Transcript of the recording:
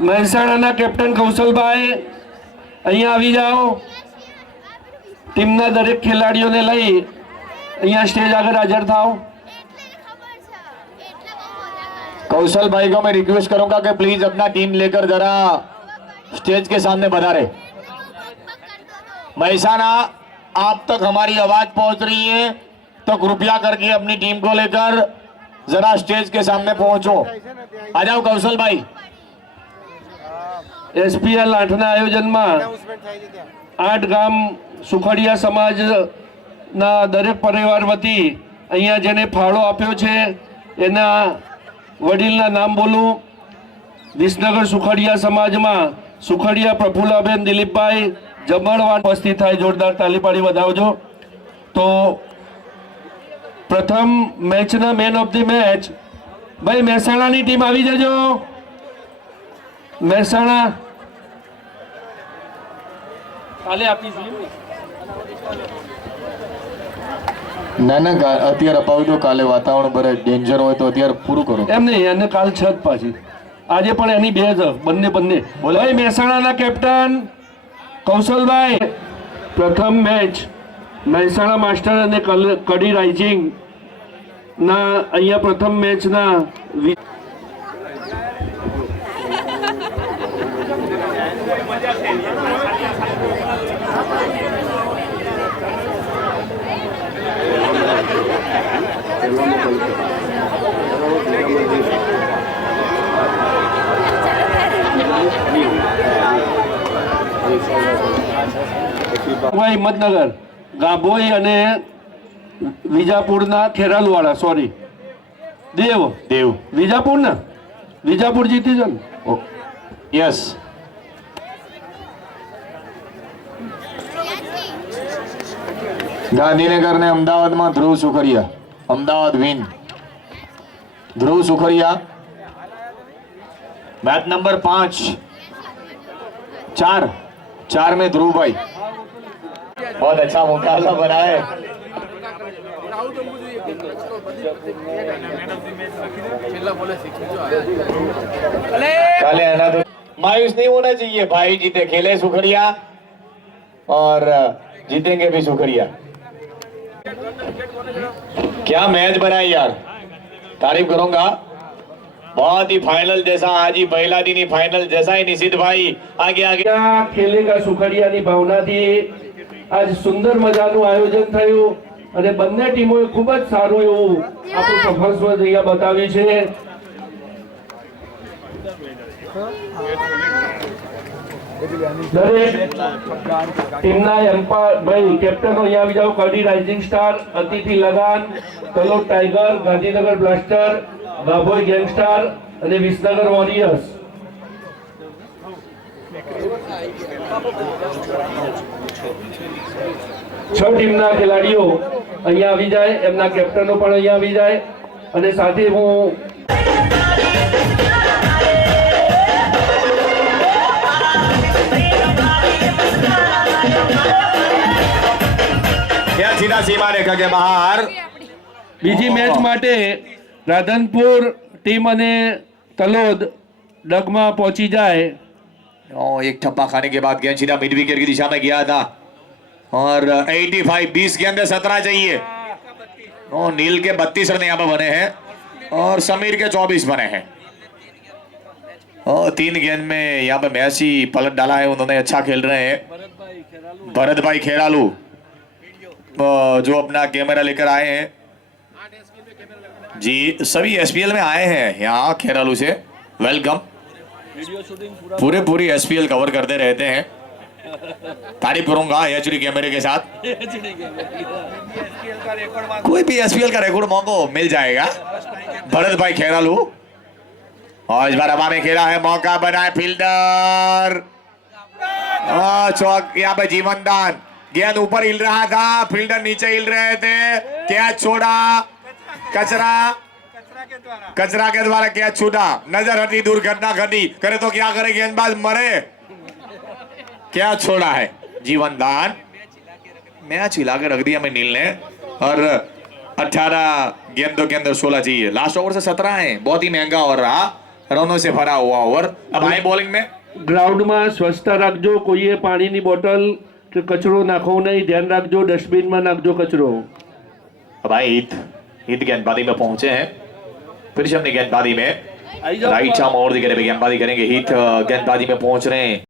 મહેસાણાના કેપ્ટન કૌશલભાઈ અહીંયા આવી જાઓ ટીમના દરેક ખેલાડીઓને લઈ અહીંયા સ્ટેજ આગળ હાજર થાઓ कौशल भाई को मैं रिक्वेस्ट करूंगा कि प्लीज अपना टीम लेकर जरा स्टेज के सामने बना रहे महसाना आप तक हमारी आवाज पहुंच रही है तो कृपया करके अपनी टीम को लेकर जरा स्टेज के सामने पहुंचो आ जाओ कौशल भाई એસપીએલ આઠના આયોજનમાં આઠ ગામ સુખડિયા સમાજના દરેક પરિવાર વતી અહીંયા જેને ફાળો આપ્યો છે એના વડીલના નામ બોલું. વિસનગર સુખડિયા સમાજમાં સુખડિયા પ્રફુલ્લાબેન દિલીપભાઈ જમણવાર ઉપસ્થિત થાય. જોરદાર તાલી પાડી વધાવજો. તો પ્રથમ મેચના મેન ઓફ ધી મેચ ભાઈ મહેસાણાની ટીમ આવી જજો. મહેસાણા કાલે આપીશું ના ના અત્યારે અપાવી દો કાલે વાતાવરણ બરે ડેન્જર હોય તો અત્યારે પૂરું કરો. એમ નહીં એને કાલ છે જ પાછી. આજે પણ એની બે જ બંને બંને. ભાઈ મહેસાણાના કેપ્ટન કૌશલભાઈ પ્રથમ મેચ મહેસાણા માસ્ટર અને કડી રાઇઝિંગ ના અહીંયા પ્રથમ મેચના હિંમતનગર ગાભોઈ અને વિજાપુરના ખેરાલુવાળા સોરી દેવ દેવ વિજાપુર ને વિજાપુર જીતી છે ને યસ ગાંધીનગર ને અમદાવાદમાં Dhruv Sukhariya Ahmedabad win Dhruv Sukhariya match number पांच चार चार में ध्रुव भाई बहुत अच्छा मुकाबला बना है काले आना तो मायूस नहीं होना चाहिए भाई जीते खेले सुखरिया और जीतेंगे भी सुखरिया क्या मैच बनाए यार तारीफ करूंगा बहुत ही फाइनल जैसा आज ही पहला दिन ही फाइनल जैसा ही निशित भाई आगे आगे ત્યાં ખેલેગા સુખડિયાની ભાવનાથી આજ સુંદર મજાનું આયોજન થયું અને બંને ટીમોએ ખૂબ જ સારું એવું આપણું પરફોર્મન્સ અહીંયા બતાવ્યું છે દરેક ટીમના એમ્પાયર ભાઈ કેપ્ટનો અહીંયા આવી જાઓ. Kadi rising star Atithi Lagaan Talod tiger Gandhinagar blaster Gabhoi gangster અને વિસનગર વોરિયર્સ છ ટીમના ખેલાડીઓ અહીંયા આવી જાય, એમના કેપ્ટનો પણ અહીંયા આવી જાય. અને સાથે હું क्या सीधा सीमा रेखा के बाहर બીજી મેચ માટે રાધનપુર ટીમ અને તલોદ ડગમાં પહોંચી જાય ओ, एक ठप्पा खाने के बाद गेंद सीधा मिड विकेट की दिशा में गया था और 85 20 के अंदर 17 चाहिए ओ, नील के 32 रन यहाँ पे बने हैं और समीर के 24 बने हैं और तीन गेंद में यहाँ पे मैच ही पलट डाला है उन्होंने अच्छा खेल रहे हैं भरत भाई खेरालू अ, जो अपना कैमरा लेकर आए हैं। जी, सभी एसपीएल में आए हैं यहाँ, खेरालू से। वेलकम पूरे पूरी एसपीएल कवर करते रहते हैं। तारीफ़ करूँगा एचडी कैमरे के साथ। कोई भी एसपीएल का रिकॉर्ड मांगो, मिल जाएगा। भरत भाई खेरालू। और इस बार हमारे खेला है, मौका बना है फील्डर। चौक, यहाँ पे जीवन दान गेंद ऊपर हिल रहा था फील्डर नीचे हिल रहे थे कैच छोड़ा कचरा कचरा के द्वारा कैच छूटा नजर हटी दुर्घटना घटी करे तो क्या करे गेंदबाज मरे क्या छोड़ा है जीवन दान मैच हिला के रख दिया मैं नील ने और 18 गेंदों के अंदर 16 चाहिए लास्ट ओवर से 17 है बहुत ही महंगा हो रहा रनों से भरा हुआ ओवर अब आए बॉलिंग में ગ્રાઉન્ડમાં સ્વચ્છતા રાખજો કોઈએ પાણીની બોટલ કે કચરો નાખવો નહીં ધ્યાન રાખજો ડસ્ટબિનમાં નાખજો કચરો अब आए ईद ईद गेंदबाजी में पहुंचे हैं फिर से अपनी गेंदबाजी में आई जाओ राइट आर्म और दिखे गेंदबाजी करेंगे हित गेंदबाजी में पहुंच रहे हैं